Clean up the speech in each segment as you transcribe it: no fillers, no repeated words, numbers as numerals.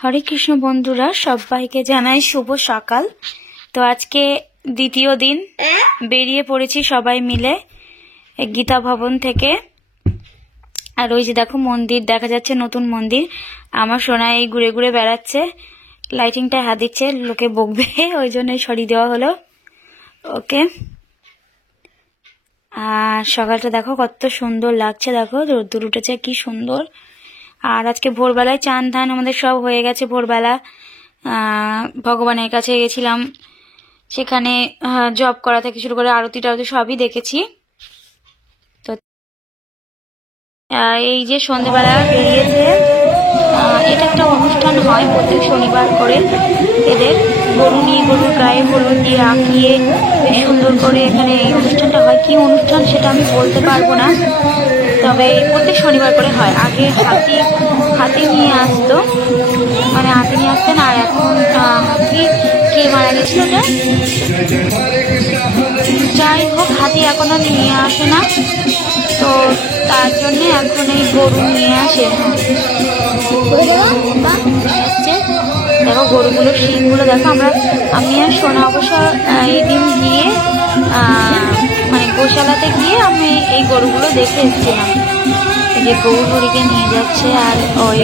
হরে কৃষ্ণ বন্ধুরা, সবাইকে জানাই শুভ সকাল। তো আজকে দ্বিতীয় দিন বেরিয়ে পড়েছি সবাই মিলে গীতা ভবন থেকে। আর ওই যে দেখো মন্দির দেখা যাচ্ছে, নতুন মন্দির। আমার সোনা এই ঘুরে ঘুরে বেড়াচ্ছে, লাইটিংটা হাত দিচ্ছে, লোকে বকবে ওই জন্যই সরিয়ে দেওয়া হলো ওকে। আর সকালটা দেখো কত সুন্দর লাগছে, দেখো রোদ্দুর উঠেছে কি সুন্দর। আর আজকে ভোরবেলায় চান ধান আমাদের সব হয়ে গেছে। ভোরবেলা ভগবানের কাছে গেছিলাম, সেখানে জব করা থেকে শুরু করে আরতি টারতি সবই দেখেছি। তো এই যে সন্ধ্যেবেলা বেরিয়েছে, এটা একটা অনুষ্ঠান হয় প্রত্যেক শনিবার করে। এদের গরু নিয়ে, গরুর গায়ে হলুদ দিয়ে আঁকিয়ে বেশ সুন্দর করে এখানে এই অনুষ্ঠানটা হয়। কি অনুষ্ঠান সেটা আমি বলতে পারবো না, তবে প্রত্যেক শনিবার করে হয়। আগে হাতি নিয়ে আসতো, মানে হাতি নিয়ে আসতেন। আর এখন হাতি কে মারা গেছিল না, যাই হোক হাতি এখনো নিয়ে আসে না, তো তার জন্য এখন এই গরু নিয়ে আসে। দেখো গরুগুলোর শিংগুলো দেখো। আমি আর সোনা অবশ্য এই দিন গিয়ে মানে গোশালাতে গিয়ে আমি এই গরুগুলো দেখে এসেছিলাম। এই যে গরু হরিকে নিয়ে যাচ্ছে, আর ওই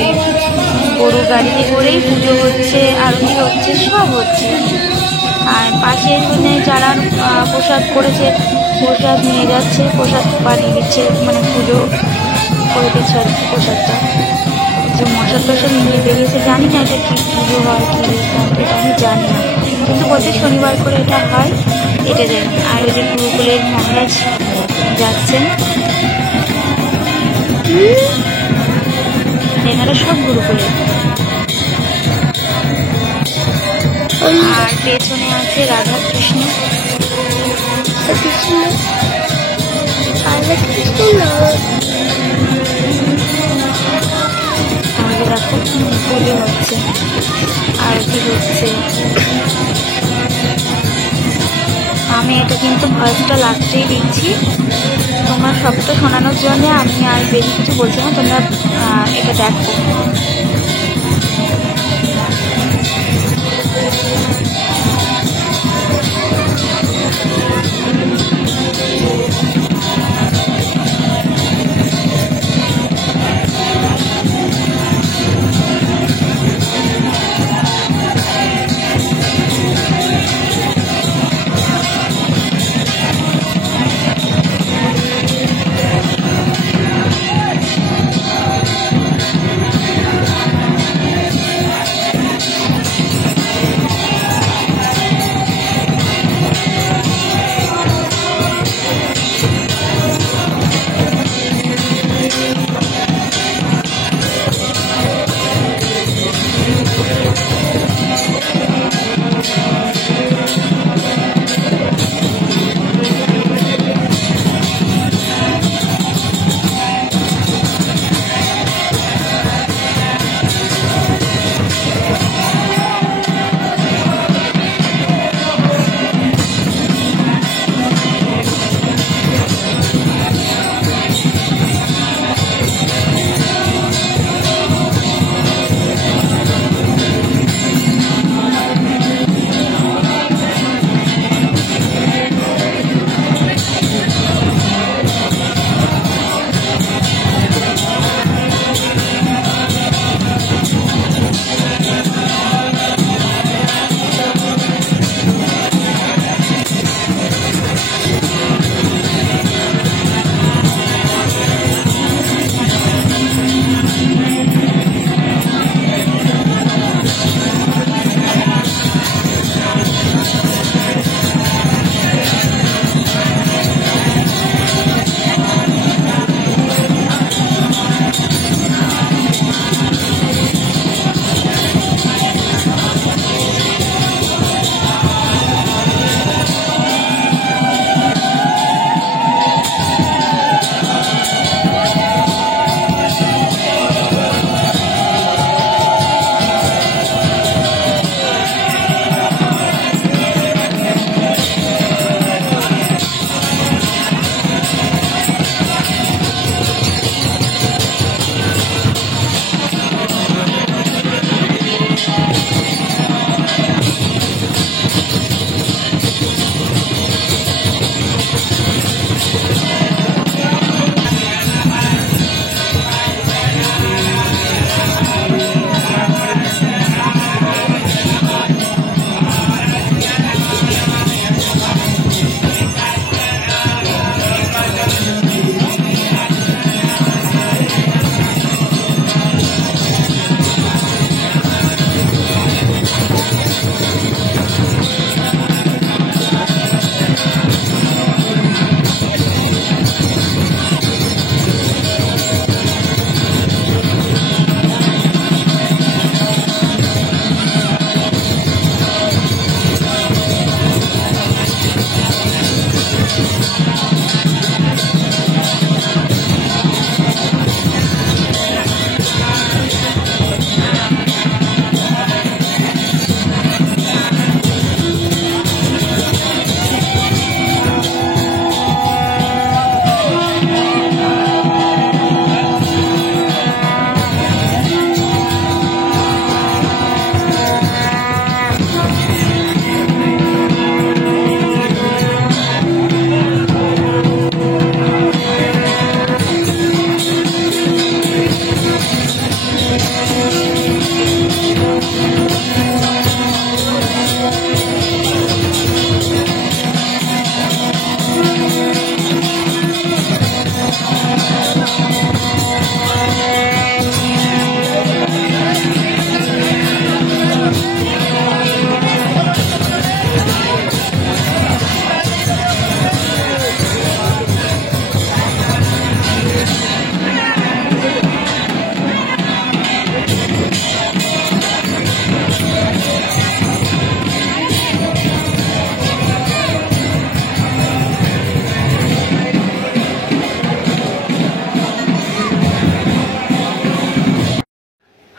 গরু গাড়িতে করেই পুজো হচ্ছে, আরতি হচ্ছে, সব হচ্ছে। আর পাশে যারা প্রসাদ করেছে প্রসাদ নিয়ে যাচ্ছে, প্রসাদ বানিয়ে দিচ্ছে, মানে পুজো করে দিচ্ছে আর কি প্রসাদটা। যে মশার টশাদ নিয়ে বেরিয়েছে, জানি না এটা কি পুজো হয় কি, এটা আমি জানি না, কিন্তু প্রত্যেক শনিবার করে এটা হয়, এটা জানি। আর ওই যে গুরুকুলের মহারাজ যাচ্ছেন, এনারা সব গুরুকুলের। আর পেছনে আছে রাধা কৃষ্ণ। তাহলে দেখো পুজো হচ্ছে, আরতি হচ্ছে। আমি এটা কিন্তু ভয়েসটা লাস্টেই দিচ্ছি, তোমরা সবটা শোনানোর জন্য আমি আর বেশি কিছু বলছি না, তোমরা এটা দেখো।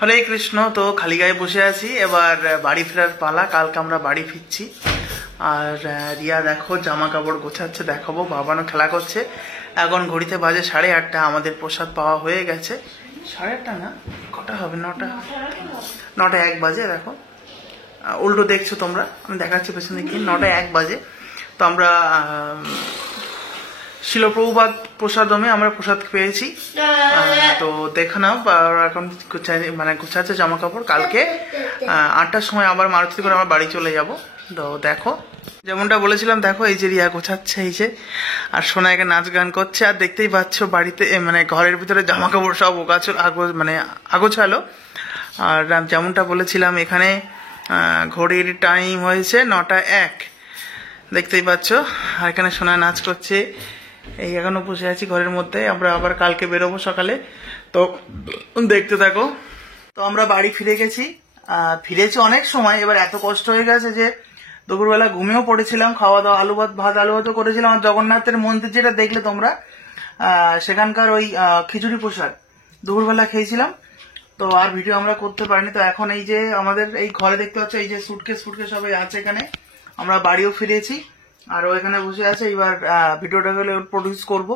হরে কৃষ্ণ। তো খালি গায়ে বসে আছি, এবার বাড়ি ফেরার পালা। কালকে আমরা বাড়ি ফিরছি। আর রিয়া দেখো জামা কাপড় গোছাচ্ছে, দেখাবো। বাবানও খেলা করছে। এখন ঘড়িতে বাজে 8:30। আমাদের প্রসাদ পাওয়া হয়ে গেছে। 8:30 না, কটা হবে? 9:01 বাজে। দেখো উল্টো দেখছো তোমরা, আমি দেখাচ্ছি পেছনে কি। 9:01 বাজে। তো আমরা শিলপ্রভুপাদ প্রসাদমে আমরা প্রসাদ পেয়েছি। তো দেখে নাও। এখন মানে গোছাচ্ছে জামা কাপড়। কালকে 8টার সময় আবার মারুতি করে আমার বাড়ি চলে যাব। তো দেখো যেমনটা বলেছিলাম, দেখো এই যে রিয়া গোছাচ্ছে, এই যে। আর সোনাইকে নাচ গান করছে। আর দেখতেই পাচ্ছ বাড়িতে মানে ঘরের ভিতরে জামা কাপড় সব মানে আগোছালো। আর যেমনটা বলেছিলাম, এখানে ঘড়ির টাইম হয়েছে 9:01, দেখতেই পাচ্ছ। আর এখানে সোনায় নাচ করছে। এই এখনো বসে আছি ঘরের মধ্যে। আমরা আবার কালকে বেরোবো সকালে, তো দেখতে থাকো। তো আমরা বাড়ি ফিরে গেছি। ফিরেছি অনেক সময়। এবার এত কষ্ট হয়ে গেছে যে দুপুরবেলা ঘুমিয়েও পড়েছিলাম। খাওয়া দাওয়া আলু ভাত করেছিলাম। আর জগন্নাথের মন্দির যেটা দেখলে তোমরা, সেখানকার ওই খিচুড়ি প্রসাদ দুপুরবেলা খেয়েছিলাম। তো আর ভিডিও আমরা করতে পারিনি। তো এখন এই যে আমাদের এই ঘরে দেখতে পাচ্ছ, এই যে সুটকেস সবাই আছে এখানে। আমরা বাড়িও ফিরেছি, আর ও এখানে বসে আছে। এবার ভিডিওটা হলে প্রডিউস করব।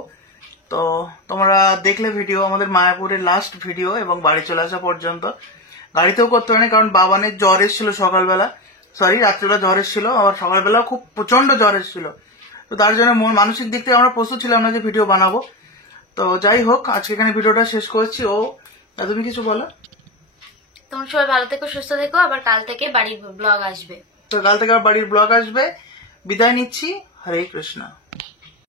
তো তোমরা দেখলে ভিডিও, আমাদের মায়াপুরের লাস্ট ভিডিও, এবং বাড়ি চলে আসা পর্যন্ত। গাড়িতেও করতে পারিনি, কারণ বাবানের জ্বর এসেছিল সকালবেলা, রাত্রিবেলা জ্বর এসেছিল। আবার সকালবেলা খুব প্রচন্ড জ্বর এসেছিল। তো তার জন্য মানসিক দিক থেকে আমরা প্রস্তুত ছিলাম না যে ভিডিও বানাবো। তো যাই হোক, আজকে এখানে ভিডিওটা শেষ করছি। তুমি কিছু বলো? তোমরা সবাই ভালো থেকো, সুস্থ থেকো। আবার কাল থেকে বাড়ির ব্লগ আসবে। তো কাল থেকে আবার বাড়ির ব্লগ আসবে। বিদায় নিচ্ছি। হরে কৃষ্ণ।